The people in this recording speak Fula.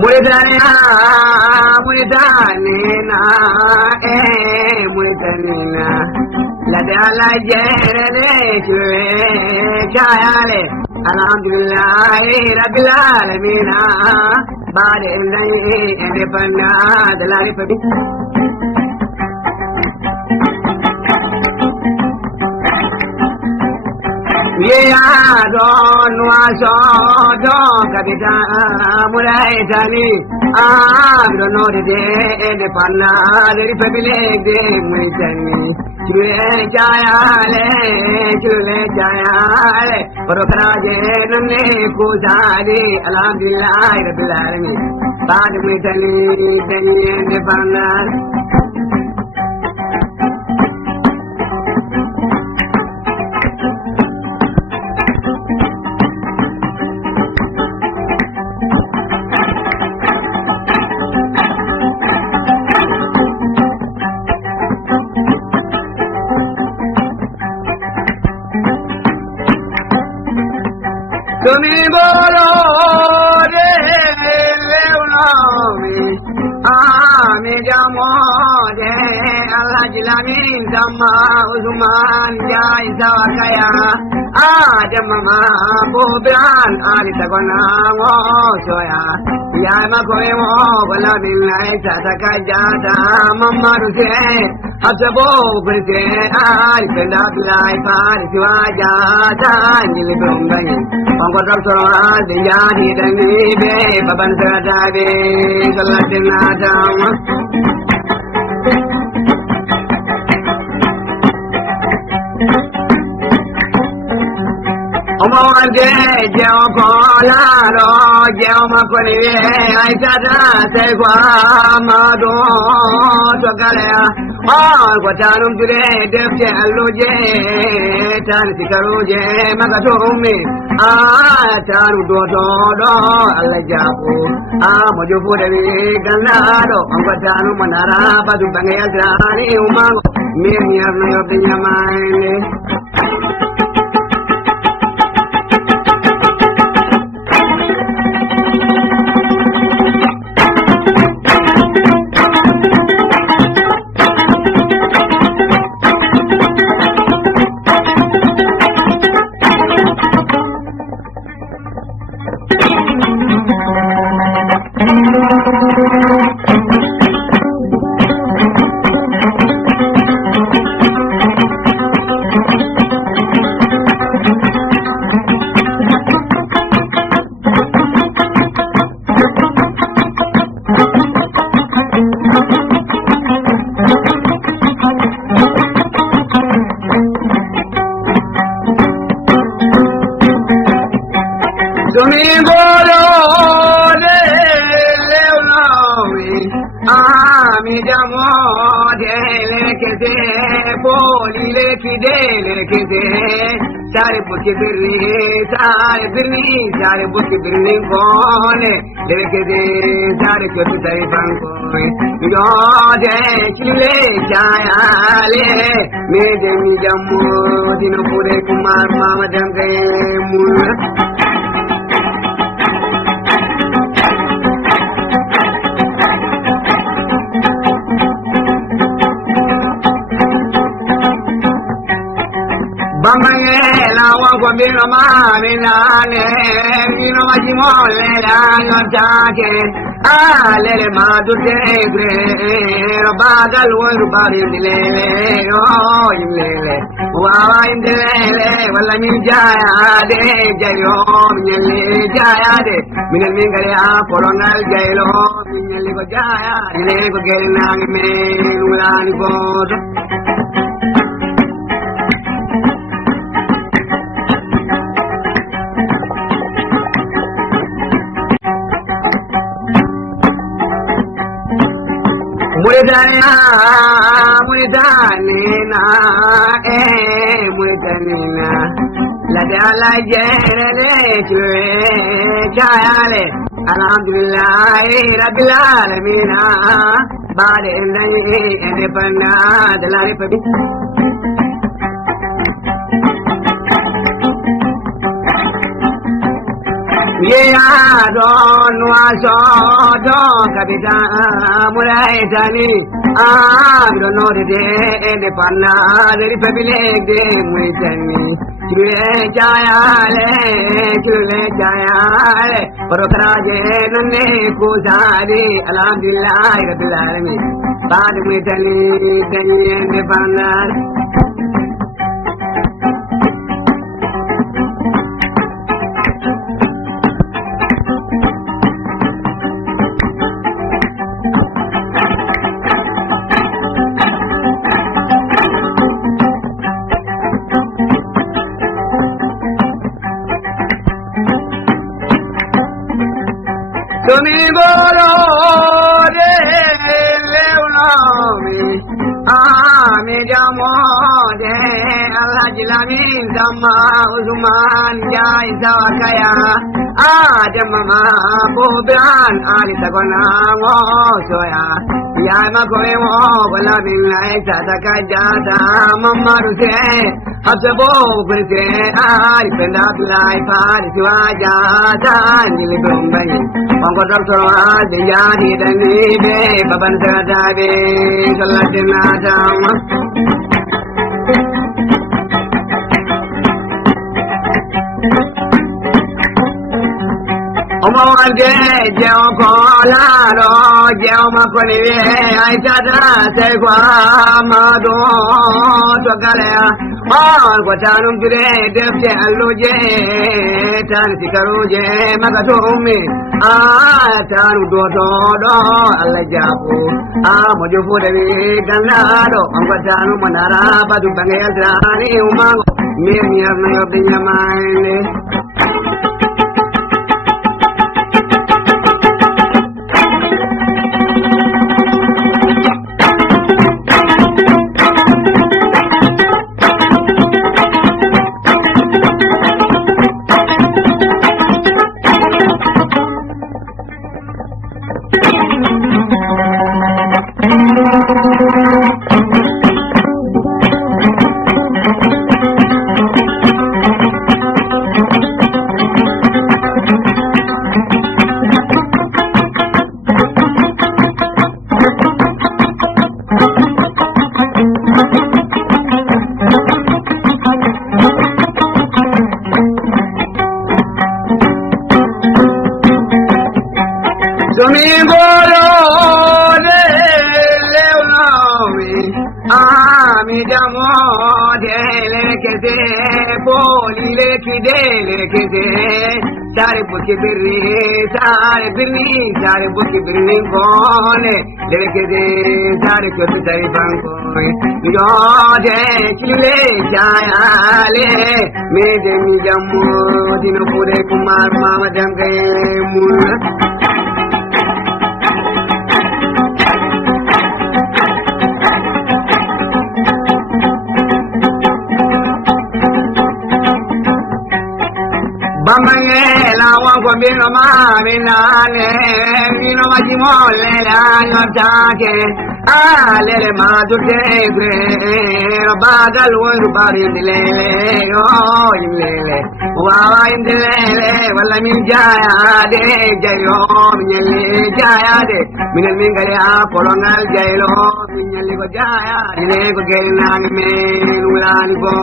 Muritania, Muritanina, Muritanina, la de la Jere, Chayale, Alhamdulillah, Rabbil Alamina, Bade Independent, the Republic. Yeah, don't was all dog, Captain Muraitani. I don't know the day, the Pana, the Republic, the Muritani. Chayale, Chayale, Porokraje, Kusadi, Alhamdulillah, the Bilani. Bad Muritani, the Pana. Domingo de Leonomi, me llamo de Alajilamin, Dama, Uzuman, Jai Zawakaya, Jamama, Bobran, Aritagona, Soya, Yama Koemo, Balabin, Satakajata, Mamma Ruse, Absabo, Brite, I fell up life, Arisiwajata, Nilibungai. The Yadi, the Nibe, Babanzadabe, the Latin Adam. Omorge, Geocolaro, Geomacoli, I Tata, Segua, Mado, Togalea, Guatanum today, Depte, Alloje, Tansicaroje, Magatomi, Taru Dodo, Alajabu, Mojobu, Ganado, Guatanu Manara, Badu Bangayazani, Umago, Mimi of the Yamane. Domingo de Leonomi, mi llamo de Lekete, Poli Lekide, Sare Buki Birni, Sare Buki Birni, Bone, Lekede, Sare Kutai Banko, Yode, Chile, Chayale, Mede mi llamo, Dino Pure Kumar, Mama Jambe, Bamangela wakwambira maminane Vino majimole la take Alele madutegre Bagal waru bari indilele Indilele Wawa indilele Wala minjaya de Jayo Minyali jaya de Minal mingale Kolonal jaylo Minyali ko jaya Minali ko gelinang Minulani ko Muritania, Muritanina, Muritanina, la de la Jere, Chayale, Alhamdulillah, Rabbil Alamina, Bade Independent, the Republic. Yeah, don't wash your dog, Captain Muraitani. I don't know the day, the Pana, the Republic, the Muitani. Chayale, Porokraje, Kusadi, Alhamdulillah, Rabbilami. Bad Muitani, Kenyan, the Pana. Domingo de Leonomi, me llamo de Alhajilamin Sama Uzuman Jai Zawakaya, Jamama Bobran Aritagona Soya, Yamakoemo, Labin like Satakajata, Mama Ruse, Habsabo, Brite, I spend up life, Arisuaja, Nilibumbai. Pangkotrak the Yadi dan Ibe, Baban Seradabe, Salatin Adam. Omoje, Jeo Colaro, Jeo Maconi, I Chada, Segua, Mado, Togalea, Guatanum today, Depte, Aluje, Tansikaruje, Magatumi. Tanu dodo alajabu mojo fode ganado angwatanu manara badu bangedrani umango memiar na yobinya mine Domingo de Leonomi, mi llamo de que se poli le kidele que se dare porque birni dare porque birni kone le que se dare que se dare banco yo de chile chayale me de mi llamo dino pude kumar mama jamge mula Bamangela wangu bino maminale bino majimole la nyotake alele mazutegre bagal wangu bari dilele yo dilele wawa indilele wala min jaya de jayo minele jaya de minel mingaya polongal jaylo minele go jaya dile go gelna men ulani go